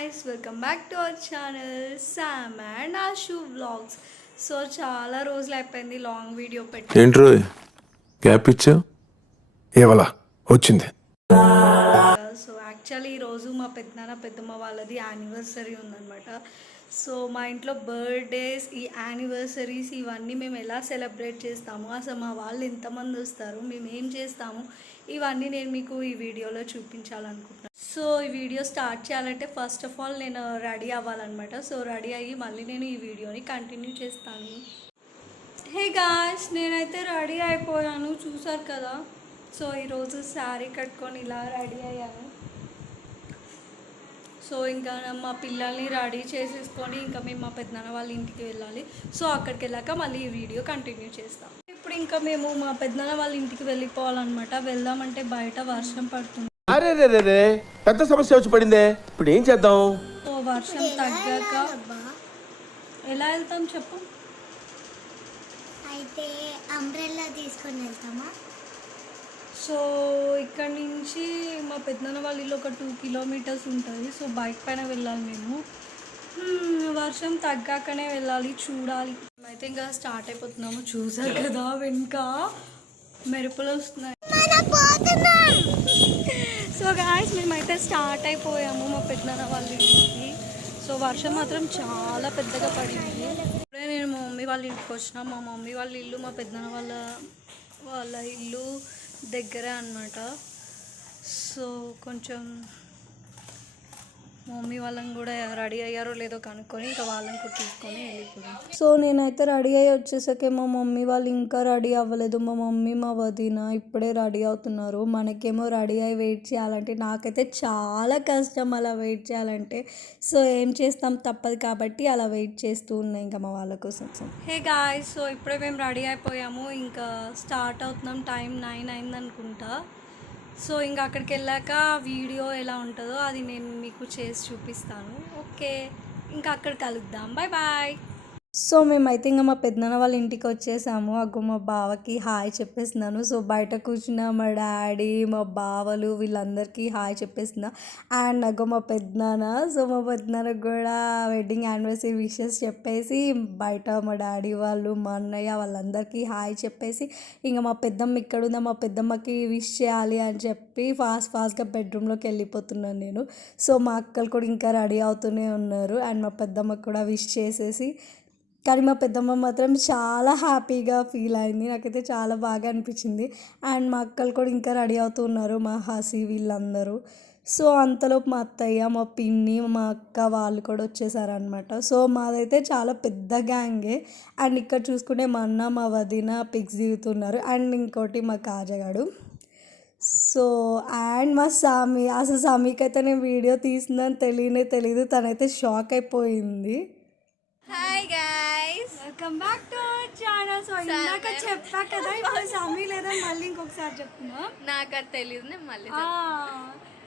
guys, welcome back to our channel Sam and Ashu vlogs. So చాలా రోజులు అయిపోయింది long video పెట్టి. ఏంట్రో gap ఇచ్చా ఏవలా వచ్చింది. సో యాక్చువల్లీ ఈరోజు మా పెద్దనాన్న పెద్దమ్మ వాళ్ళది యానివర్సరీ ఉందన్నమాట. సో మా ఇంట్లో బర్త్డేస్, ఈ యానివర్సరీస్ ఇవన్నీ మేము ఎలా సెలబ్రేట్ చేస్తాము, అసలు మా వాళ్ళు ఎంతమంది వస్తారు, మేము ఏం చేస్తాము, ఇవన్నీ నేను మీకు ఈ వీడియోలో చూపించాలనుకుంటున్నాను. సో ఈ వీడియో స్టార్ట్ చేయాలంటే ఫస్ట్ ఆఫ్ ఆల్ నేను రెడీ అవ్వాలన్నమాట. సో రెడీ అయ్యి మళ్ళీ నేను ఈ వీడియోని కంటిన్యూ చేస్తాను. హే గాయ్స్, నేనైతే రెడీ అయిపోయాను, చూసారు కదా. సో ఈరోజు శారీ కట్టుకొని ఇలా రెడీ అయ్యాను. సో ఇంకా మా పిల్లల్ని రెడీ చేసేసుకొని ఇంకా మేము మా పెద్దనాన్న వాళ్ళ ఇంటికి వెళ్ళాలి. సో అక్కడికి వెళ్ళాక మళ్ళీ ఈ వీడియో కంటిన్యూ చేస్తాం. ఇప్పుడు ఇంకా మేము మా పెద్దనాన్న వాళ్ళ ఇంటికి వెళ్ళిపోవాలన్నమాట. వెళ్దామంటే బయట వర్షం పడుతుంది. అరే రే రే రే పెద్ద సమస్య వచ్చి పడిందే, ఇప్పుడు ఏం చేద్దాం? సో వర్షం తగ్గాక ఎలా వెళ్తాం చెప్పు. అయితే అంబ్రెల్లా తీసుకొని వెళ్తామా? సో ఇక్కడ నుంచి మా పెద్దనాన్న వాళ్ళ ఇల్లు ఒక 2 కిలోమీటర్స్ ఉంటుంది. సో బైక్ పైన వెళ్ళాలి మేము. వర్షం తగ్గాకనే వెళ్ళాలి, చూడాలి. అయితే ఇంకా స్టార్ట్ అయిపోతున్నాము. చూసారు కదా వెనుక మెరుపులు వస్తున్నాయి. సో గాయ్స్ మేమైతే స్టార్ట్ అయిపోయాము మా పెద్దనాన్న వాళ్ళ ఇంటికి. సో వర్షం మాత్రం చాలా పెద్దగా పడింది. ఇప్పుడే నేను మా మమ్మీ వాళ్ళ ఇంటికి వచ్చిన. మా మమ్మీ వాళ్ళ ఇల్లు మా పెద్దనాన్న వాళ్ళ ఇల్లు దగ్గరే అన్నమాట. సో కొంచెం మమ్మీ వాళ్ళని కూడా రెడీ అయ్యారో లేదో కనుక్కొని ఇంకా వాళ్ళని కూడా తీసుకొని వెళ్ళిపోయాం. సో నేనైతే రెడీ అయ్యి వచ్చేసరికి మా మమ్మీ వాళ్ళు ఇంకా రెడీ అవ్వలేదు. మా మమ్మీ మా వదిన ఇప్పుడే రెడీ అవుతున్నారు. మనకేమో రెడీ అయ్యి వెయిట్ చేయాలంటే నాకైతే చాలా కష్టం అలా వెయిట్ చేయాలంటే. సో ఏం చేస్తాం, తప్పదు కాబట్టి అలా వెయిట్ చేస్తూ ఉన్నాయి ఇంకా మా వాళ్ళ కోసం. హే గాయ్స్, సో ఇప్పుడే మేము రెడీ అయిపోయాము. ఇంకా స్టార్ట్ అవుతున్నాం. టైం 9 అయింది అనుకుంటా. సో ఇంకా అక్కడికి వెళ్ళాక వీడియో ఎలా ఉంటుందో అది నేను మీకు చేసి చూపిస్తాను. ఓకే, ఇంకా అక్కడ కలుద్దాం. Bye bye. సో మేమైతే ఇంకా మా పెద్దనాన్న వాళ్ళ ఇంటికి వచ్చేసాము. అగ్గో మా బావకి హాయ్ చెప్పేస్తున్నాను. సో బయట కూర్చున్న మా డాడీ, మా బావలు వీళ్ళందరికీ హాయ్ చెప్పేస్తున్నా. అండ్ అగ్గో మా పెద్దనాన్న. సో మా పెద్దనాన్నకు కూడా వెడ్డింగ్ యానివర్సరీ విషెస్ చెప్పేసి బయట మా డాడీ వాళ్ళు, మా అన్నయ్య వాళ్ళందరికీ హాయ్ చెప్పేసి ఇంకా మా పెద్దమ్మ ఇక్కడ ఉందా, మా పెద్దమ్మకి విష్ చేయాలి అని చెప్పి ఫాస్ట్గా బెడ్రూమ్లోకి వెళ్ళిపోతున్నాను నేను. సో మా అక్కలు కూడా ఇంకా రెడీ అవుతూనే ఉన్నారు. అండ్ మా పెద్దమ్మకి కూడా విష్ చేసేసి, కానీ మా పెద్దమ్మ మాత్రం చాలా హ్యాపీగా ఫీల్ అయింది. నాకైతే చాలా బాగా అనిపించింది. అండ్ మా అక్కలు కూడా ఇంకా రెడీ అవుతూ ఉన్నారు, మా హసి వీళ్ళందరూ. సో అంతలోపు మా అత్తయ్య, మా పిన్ని, మా అక్క వాళ్ళు కూడా వచ్చేసారనమాట. సో మాదైతే చాలా పెద్ద గ్యాంగే. అండ్ ఇక్కడ చూసుకుంటే మా అన్న, మా వదిన పిక్స్ దిగుతున్నారు. అండ్ ఇంకోటి మా కాజగాడు. సో అండ్ మా సామి, అసలు సామికి అయితే నేను వీడియో తీసిందని తెలియదు. తనైతే షాక్ అయిపోయింది. Hi guys, welcome back to our channel. So ఇందాక చెప్పా కదా, ఇప్పుడు సామి లేదా మళ్ళీ ఇంకొకసారి చెప్తున్నా. నాకు అది తెలియదు, నేను మళ్ళీ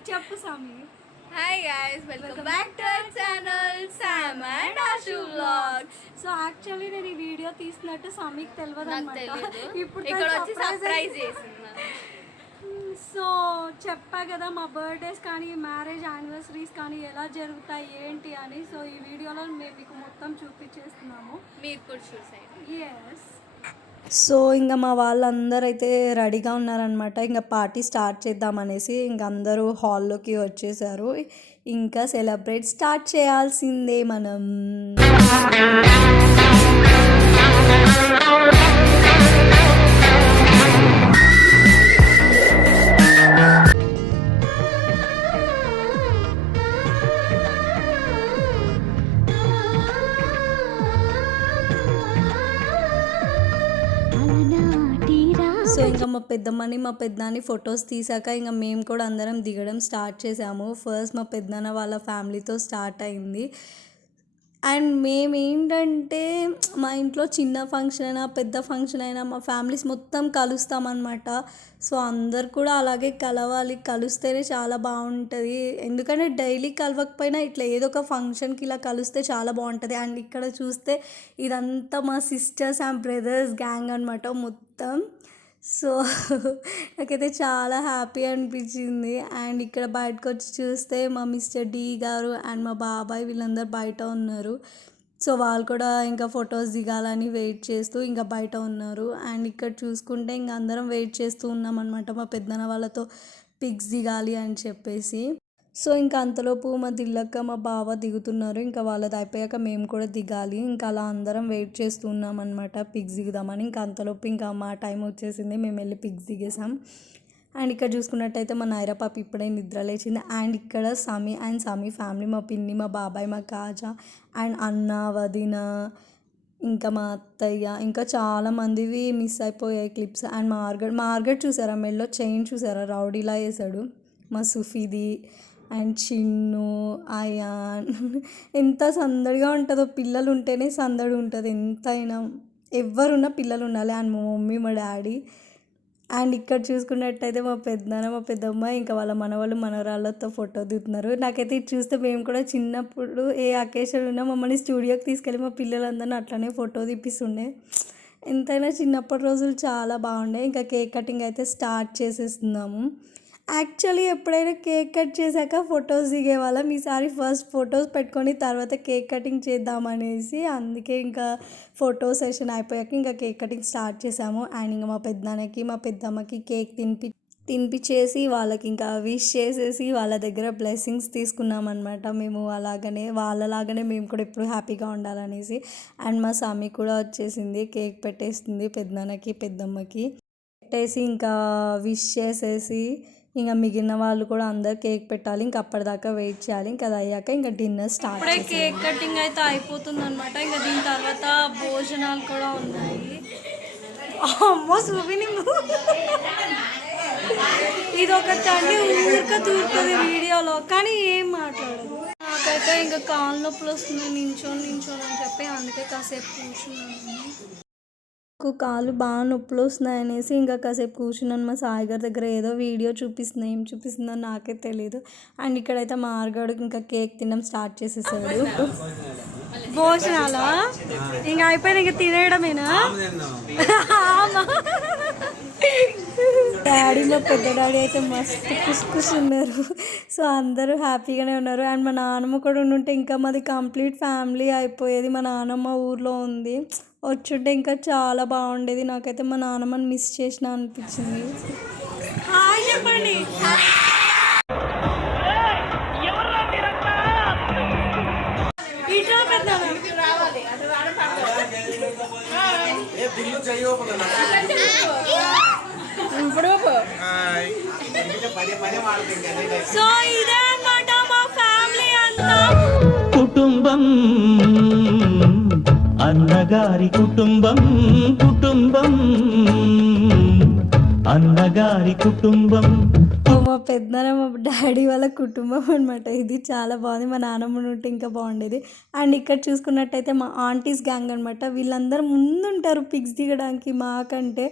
చెప్పు సామి. Hi guys, welcome back to our channel Sam and Ashu vlogs. So actually నేను ఈ వీడియో తీసినట్టు సామికి తెలియదు నాకు అన్నమాట. తెలియదు, ఇప్పుడు ఇక్కడ వచ్చి సర్ప్రైజ్ చేస్తున్నాను. సో చెప్పా కదా మా బర్త్డేస్ కానీ మ్యారేజ్ యానివర్సరీస్ కానీ ఎలా జరుగుతాయి ఏంటి అని. సో ఈ వీడియోలో మేము మీకు మొత్తం చూపించేస్తున్నాము, మీరు కూడా చూసేయండి. ఎస్. సో ఇంకా మా వాళ్ళందరూ అయితే రెడీగా ఉన్నారనమాట. ఇంకా పార్టీ స్టార్ట్ చేద్దామనేసి ఇంకా అందరూ హాల్లోకి వచ్చేసారు. ఇంకా సెలబ్రేట్ స్టార్ట్ చేయాల్సిందే మనం. సో ఇంకా మా పెద్దమ్మని మా పెద్దనాన్ని ఫొటోస్ తీసాక ఇంకా మేము కూడా అందరం దిగడం స్టార్ట్ చేసాము. ఫస్ట్ మా పెద్దనాన్న వాళ్ళ ఫ్యామిలీతో స్టార్ట్ అయింది. అండ్ మేము ఏంటంటే మా ఇంట్లో చిన్న ఫంక్షన్ అయినా పెద్ద ఫంక్షన్ అయినా మా ఫ్యామిలీస్ మొత్తం కలుస్తామన్నమాట. సో అందరు కూడా అలాగే కలవాలి, కలిస్తేనే చాలా బాగుంటుంది. ఎందుకంటే డైలీ కలవకపోయినా ఇట్లా ఏదో ఒక ఫంక్షన్కి ఇలా కలిస్తే చాలా బాగుంటుంది. అండ్ ఇక్కడ చూస్తే ఇదంతా మా సిస్టర్స్ అండ్ బ్రదర్స్ గ్యాంగ్ అనమాట మొత్తం. సో నాకైతే చాలా హ్యాపీ అనిపించింది. అండ్ ఇక్కడ బయటకు వచ్చి చూస్తే మా మిస్టర్ డి గారు అండ్ మా బాబాయ్ వీళ్ళందరూ బయట ఉన్నారు. సో వాళ్ళు కూడా ఇంకా ఫొటోస్ దిగాలని వెయిట్ చేస్తూ ఇంకా బయట ఉన్నారు. అండ్ ఇక్కడ చూసుకుంటే ఇంకా అందరం వెయిట్ చేస్తూ ఉన్నాం అనమాట మా పెద్దనాన్న వాళ్ళతో పిక్స్ దిగాలి అని చెప్పేసి. సో ఇంకా అంతలోపు మా దిల్లక్క మా బావ దిగుతున్నారు. ఇంకా వాళ్ళది అయిపోయాక మేము కూడా దిగాలి. ఇంకా అలా అందరం వెయిట్ చేస్తూ ఉన్నాం అనమాట పిక్స్ దిగుదామని. ఇంకా అంతలోపు ఇంకా మా టైం వచ్చేసింది, మేము వెళ్ళి పిక్స్ దిగేసాం. అండ్ ఇక్కడ చూసుకున్నట్టయితే మా నైరా పాప ఇప్పుడే నిద్ర లేచింది. అండ్ ఇక్కడ సమీ అండ్ సమీ ఫ్యామిలీ, మా పిన్ని, మా బాబాయ్, మా కాజా అండ్ అన్న, వదిన, ఇంకా మా అత్తయ్య, ఇంకా చాలామందివి మిస్ అయిపోయాయి క్లిప్స్. అండ్ మార్గడ్ చూసారా, మెల్లో చైన్ చూసారా, రౌడీలా వేసాడు. మా సుఫీది అండ్ చిన్ను, అయాన్, ఎంత సందడిగా ఉంటుందో. పిల్లలు ఉంటేనే సందడి ఉంటుంది ఎంతైనా, ఎవరున్నా పిల్లలు ఉండాలి. అండ్ మా మమ్మీ, మా డాడీ. అండ్ ఇక్కడ చూసుకున్నట్టయితే మా పెద్దనాన్న, మా పెద్దమ్మ, ఇంకా వాళ్ళ మనవాళ్ళు మనవరాళ్ళతో ఫోటో దిగుతున్నారు. నాకైతే ఇది చూస్తే మేము కూడా చిన్నప్పుడు ఏ అకేషన్ ఉన్నా మమ్మల్ని స్టూడియోకి తీసుకెళ్ళి మా పిల్లలందరినీ అట్లనే ఫోటో తీపిస్తుండే. ఎంతైనా చిన్నప్పటి రోజులు చాలా బాగుండే. ఇంకా కేక్ కటింగ్ అయితే స్టార్ట్ చేసేస్తున్నాము. యాక్చువల్లీ ఎప్పుడైనా కేక్ కట్ చేశాక ఫొటోస్ దిగేవాళ్ళం. ఈసారి ఫస్ట్ ఫొటోస్ పెట్టుకొని తర్వాత కేక్ కటింగ్ చేద్దామనేసి, అందుకే ఇంకా ఫోటో సెషన్ అయిపోయాక ఇంకా కేక్ కటింగ్ స్టార్ట్ చేసాము. అండ్ ఇంకా మా పెద్దనాన్నకి, మా పెద్దమ్మకి కేక్ తినిపించేసి వాళ్ళకి ఇంకా విష్ చేసేసి వాళ్ళ దగ్గర బ్లెస్సింగ్స్ తీసుకున్నాం అనమాట. మేము అలాగనే వాళ్ళలాగానే మేము కూడా ఎప్పుడు హ్యాపీగా ఉండాలనేసి. అండ్ మా సామి కూడా వచ్చేసింది, కేక్ పెట్టేస్తుంది పెద్దనాన్నకి, పెద్దమ్మకి పెట్టేసి ఇంకా విష్ చేసేసి ఇంకా మిగిలిన వాళ్ళు కూడా అందరు కేక్ పెట్టాలి. ఇంకా అప్పటిదాకా వెయిట్ చేయాలి. ఇంకా అది అయ్యాక ఇంకా డిన్నర్ స్టార్ట్. ఇప్పుడే కేక్ కటింగ్ అయితే అయిపోతుంది అనమాట. ఇంకా దీని తర్వాత భోజనాలు కూడా ఉన్నాయి. అమ్మో చూపిని ఇది ఒకటి అండి ఊరిక తూరుతుంది వీడియోలో, కానీ ఏం మాట్లాడదు. నాకైతే ఇంకా కాళ్ళ నొప్పులు వస్తున్నాయి నించోని అని చెప్పి, అందుకే కాసేపు కూర్చున్నాను. కాళ్ళు బాగా నొప్పులు వస్తున్నాయి అనేసి ఇంకా కాసేపు కూర్చున్నాను. మా సాయి గారి దగ్గర ఏదో వీడియో చూపిస్తుంది, ఏం చూపిస్తుందో నాకే తెలియదు. అండ్ ఇక్కడైతే మా ఆరుగాడు ఇంకా కేక్ తినడం స్టార్ట్ చేసేసాడు. భోజనాలా ఇంకా అయిపోయింది, ఇంకా తినేయడమేనా? డాడీ, మా పెద్ద డాడీ అయితే మస్తు కుస్ ఉన్నారు. సో అందరూ హ్యాపీగానే ఉన్నారు. అండ్ మా నాన్నమ్మ కూడా ఉంటే ఇంకా మాది కంప్లీట్ ఫ్యామిలీ అయిపోయేది. మా నాన్నమ్మ ఊర్లో ఉంది, వచ్చుంటే ఇంకా చాలా బాగుండేది. నాకైతే మా నాన్నమ్మని మిస్ చేసిన అనిపించింది. హాయ్ చెప్పండి. సో ఇదే అన్నమాట మా ఫ్యామిలీ అంతా. కుటుంబం అన్నగారి కుటుంబం, కుటుంబం అన్నగారి కుటుంబం. మా పెద్దనాన్న, మా డాడీ వాళ్ళ కుటుంబం అనమాట. ఇది చాలా బాగుంది. మా నాన్నమ్మ ఉంటే ఇంకా బాగుండేది. అండ్ ఇక్కడ చూసుకున్నట్టయితే మా ఆంటీస్ గ్యాంగ్ అనమాట. వీళ్ళందరూ ముందుంటారు పిక్స్ దిగడానికి మాకంటే.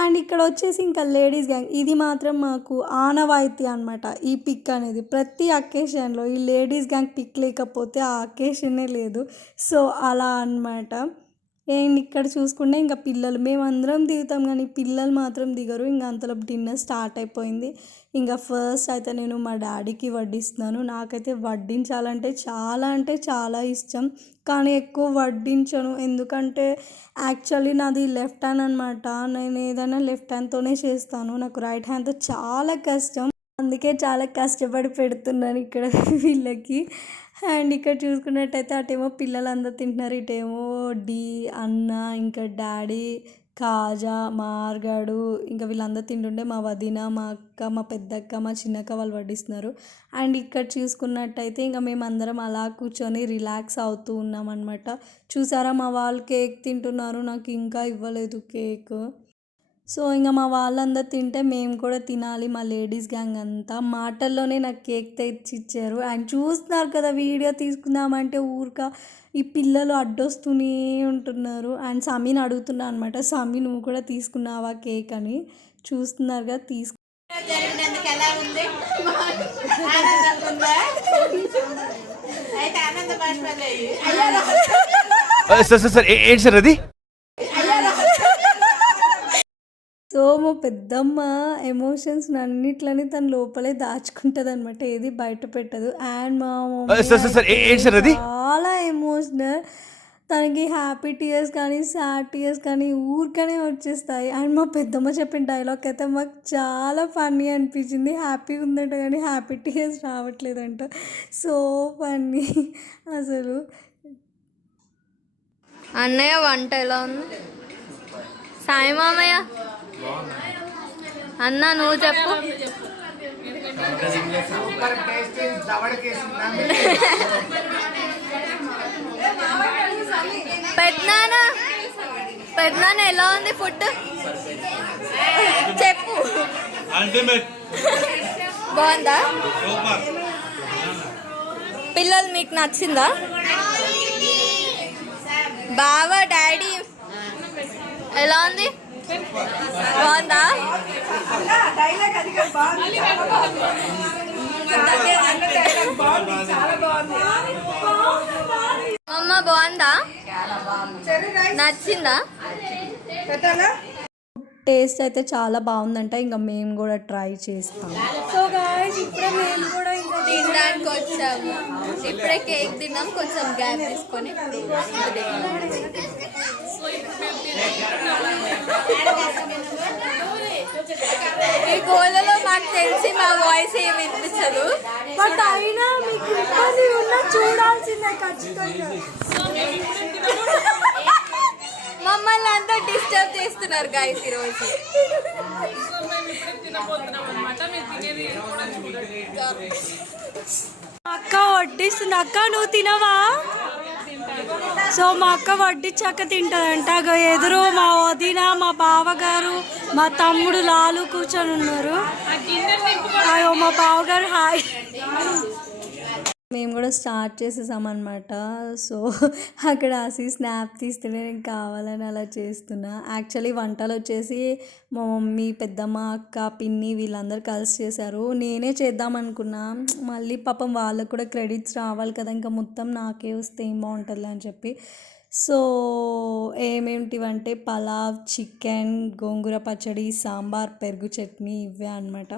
అండ్ ఇక్కడ వచ్చేసి ఇంకా లేడీస్ గ్యాంగ్. ఇది మాత్రం మాకు ఆనవాయితీ అనమాట. ఈ పిక్ అనేది ప్రతి అకేషన్లో ఈ లేడీస్ గ్యాంగ్ పిక్ లేకపోతే ఆ అకేషనే లేదు. సో అలా అనమాట. అండ్ ఇక్కడ చూసుకుంటే ఇంకా పిల్లలు, మేమందరం దిగుతాం కానీ పిల్లలు మాత్రం దిగరు. ఇంకా అంతలో డిన్నర్ స్టార్ట్ అయిపోయింది. ఇంకా ఫస్ట్ అయితే నేను మా డాడీకి వడ్డిస్తున్నాను. నాకైతే వడ్డించాలంటే చాలా ఇష్టం, కానీ ఎక్కువ వడ్డించను. ఎందుకంటే యాక్చువల్లీ నాది లెఫ్ట్ హ్యాండ్ అనమాట. నేను ఏదైనా లెఫ్ట్ హ్యాండ్తోనే చేస్తాను. నాకు రైట్ హ్యాండ్తో చాలా కష్టం, అందుకే చాలా కష్టపడి పెడుతున్నాను ఇక్కడ వీళ్ళకి. అండ్ ఇక్కడ చూసుకున్నట్టయితే అటేమో పిల్లలందరూ తింటున్నారు, ఇటేమో డి, అన్న, ఇంకా డాడీ, కాజా, మార్గాడు, ఇంకా వీళ్ళందరూ తింటుండే మా వదిన, మా అక్క, మా పెద్దక్క, మా చిన్నక్క వాళ్ళు వడ్డిస్తున్నారు. అండ్ ఇక్కడ చూసుకున్నట్టయితే ఇంకా మేమందరం అలా కూర్చొని రిలాక్స్ అవుతూ ఉన్నాం అనమాట. చూసారా మా వాళ్ళు కేక్ తింటున్నారు, నాకు ఇంకా ఇవ్వలేదు కేక్. సో ఇంకా మా వాళ్ళందరూ తింటే మేము కూడా తినాలి. మా లేడీస్ గ్యాంగ్ అంతా మాటల్లోనే నాకు కేక్ తెచ్చి ఇచ్చారు. అండ్ చూస్తున్నారు కదా, వీడియో తీసుకుందామంటే ఊరిక ఈ పిల్లలు అడ్డొస్తూనే ఉంటున్నారు. అండ్ సమీని అడుగుతున్నా అనమాట, సమీ నువ్వు కూడా తీసుకున్నావా కేక్ అని. చూస్తున్నారుగా సార్ ఏంటి సార్ అది? సో సో మా పెద్దమ్మ ఎమోషన్స్ అన్నిట్లని తన లోపలే దాచుకుంటుంది అనమాట, ఏది బయట పెట్టదు. అండ్ మా మమ్మీ చాలా ఎమోషనల్, తనకి హ్యాపీ టీయర్స్ కానీ సాడ్ టీయర్స్ కానీ ఊరికనే వచ్చేస్తాయి. అండ్ మా పెద్దమ్మ చెప్పిన డైలాగ్ అయితే మాకు చాలా ఫన్నీ అనిపించింది. హ్యాపీగా ఉందంట కానీ హ్యాపీ టీయర్స్ రావట్లేదంట. సో ఫన్నీ అసలు. అన్నయ్య వంట ఎలా ఉంది? సాయి మామయ్య అన్న నువ్వు చెప్పు. పెద్దనాన్న ఎలా ఉంది ఫుడ్ చెప్పు. బాగుందా? పిల్లలు మీకు నచ్చిందా? బావా డాడీ ఎలా ఉంది? బాగుందా? అమ్మ బాగుందా? నచ్చిందా? టేస్ట్ అయితే చాలా బాగుందంట, ఇంకా మేము కూడా ట్రై చేస్తాం. సో గాయ్స్ ఇప్పుడే మేము కూడా ఇంకా తినడానికి వచ్చాము. ఇప్పుడే కేక్ తిన్నాం, కొంచెం గ్యాప్ తీసుకొని. ఈ గోలలో మాకు తెలిసి మా వాయిస్ ఏమి వినిపించదు, బట్ అయినా మీకు ఇబ్బంది ఉన్నా చూడాల్సిందే ఖచ్చితంగా. మమ్మల్ని అంతా డిస్టర్బ్ చేస్తున్నారు గైస్ ఈరోజు. అక్క వడ్డిస్తుంది. అక్క నువ్వు తినవా? సో మా అక్క వడ్డించాక తింటుందంట. ఎదురు మా వదిన, మా బావగారు, మా తమ్ముడు లాలు కూర్చొని ఉన్నారు. అయ్యో మా బావగారు హాయ్. మేము కూడా స్టార్ట్ చేసేసామన్నమాట. సో అక్కడ ఆసి స్నాప్ తీస్తేనే నేను కావాలని అలా చేస్తున్నా. యాక్చువల్లీ వంటలు వచ్చేసి మా మమ్మీ, పెద్దమ్మ, అక్క, పిన్ని వీళ్ళందరూ కలిసి చేశారు. నేనే చేద్దామనుకున్నా, మళ్ళీ పాపం వాళ్ళకు కూడా క్రెడిట్స్ రావాలి కదా, ఇంకా మొత్తం నాకే వస్తే ఏం బాగుంటుంది అని చెప్పి. సో ఏమేమిటివంటే పలావ్, చికెన్, గోంగూర పచ్చడి, సాంబార్, పెరుగు చట్నీ ఇవే అనమాట.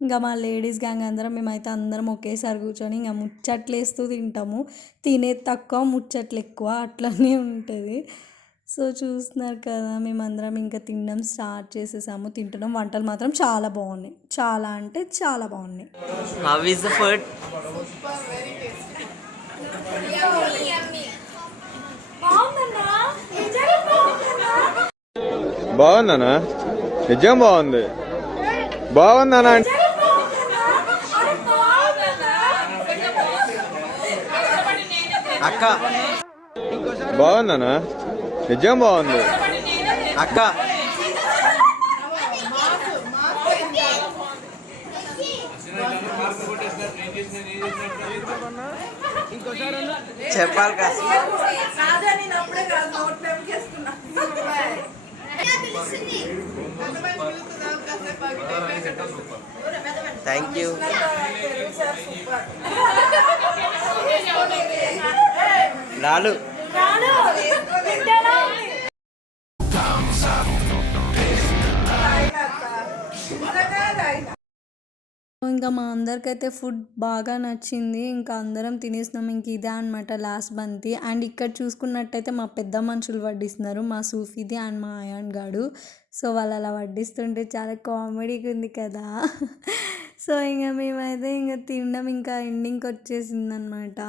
ఇంకా మా లేడీస్ గ్యాంగ్ అందరం మేమైతే అందరం ఒకేసారి కూర్చొని ఇంకా ముచ్చట్లేస్తూ తింటాము. తినేది తక్కువ, ముచ్చట్లు ఎక్కువ, అట్లనే ఉంటుంది. సో చూస్తున్నారు కదా, మేమందరం ఇంకా తినడం స్టార్ట్ చేసేసాము, తింటున్నాం. వంటలు మాత్రం చాలా బాగున్నాయి, చాలా అంటే చాలా బాగున్నాయి. How is the food? బాగుందనా? నిజం బాగుంది. బాగుందనా? అక్క బాగుందనా? నిజం బాగుంది. అక్క చెప్పాలి కదా. Thank you. లాలు ఇంకా మా అందరికైతే ఫుడ్ బాగా నచ్చింది. ఇంకా అందరం తినేసినాం. ఇంక ఇదే అనమాట లాస్ట్ బంతి. అండ్ ఇక్కడ చూసుకున్నట్టయితే మా పెద్ద మనుషులు వడ్డిస్తున్నారు, మా సూఫీది అండ్ మా అయాన్ గాడు. సో వాళ్ళు అలా వడ్డిస్తుంటే చాలా కామెడీగా ఉంది కదా. సో ఇంకా మేమైతే ఇంకా తినడం ఇంకా ఎండింగ్కి వచ్చేసింది అనమాట.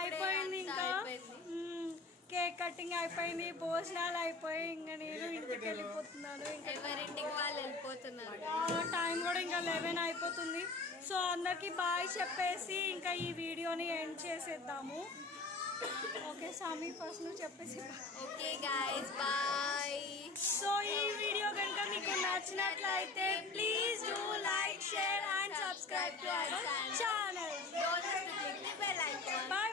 అయిపోయింది, ఇంకా కేక్ కటింగ్ అయిపోయింది, భోజనాలు అయిపోయి ఇంకా నేను ఇంటికి వెళ్ళిపోతున్నాను. ఇంకా ఎవరింటికి వాళ్ళు వెళ్ళిపోతున్నారు. టైం కూడా ఇంకా 11 అయిపోతుంది. సో అందరికి బాయ్ చెప్పేసి ఇంకా ఈ వీడియోని ఎండ్ చేసేద్దాము. ఓకే సామి, ఫస్ట్ నువ్వు చెప్పేసి. Okay guys bye. సో ఈ వీడియో కనుక మీకు నచ్చినట్లయితే please do like, share and subscribe to our channel. Don't forget to click the bell icon. Bye.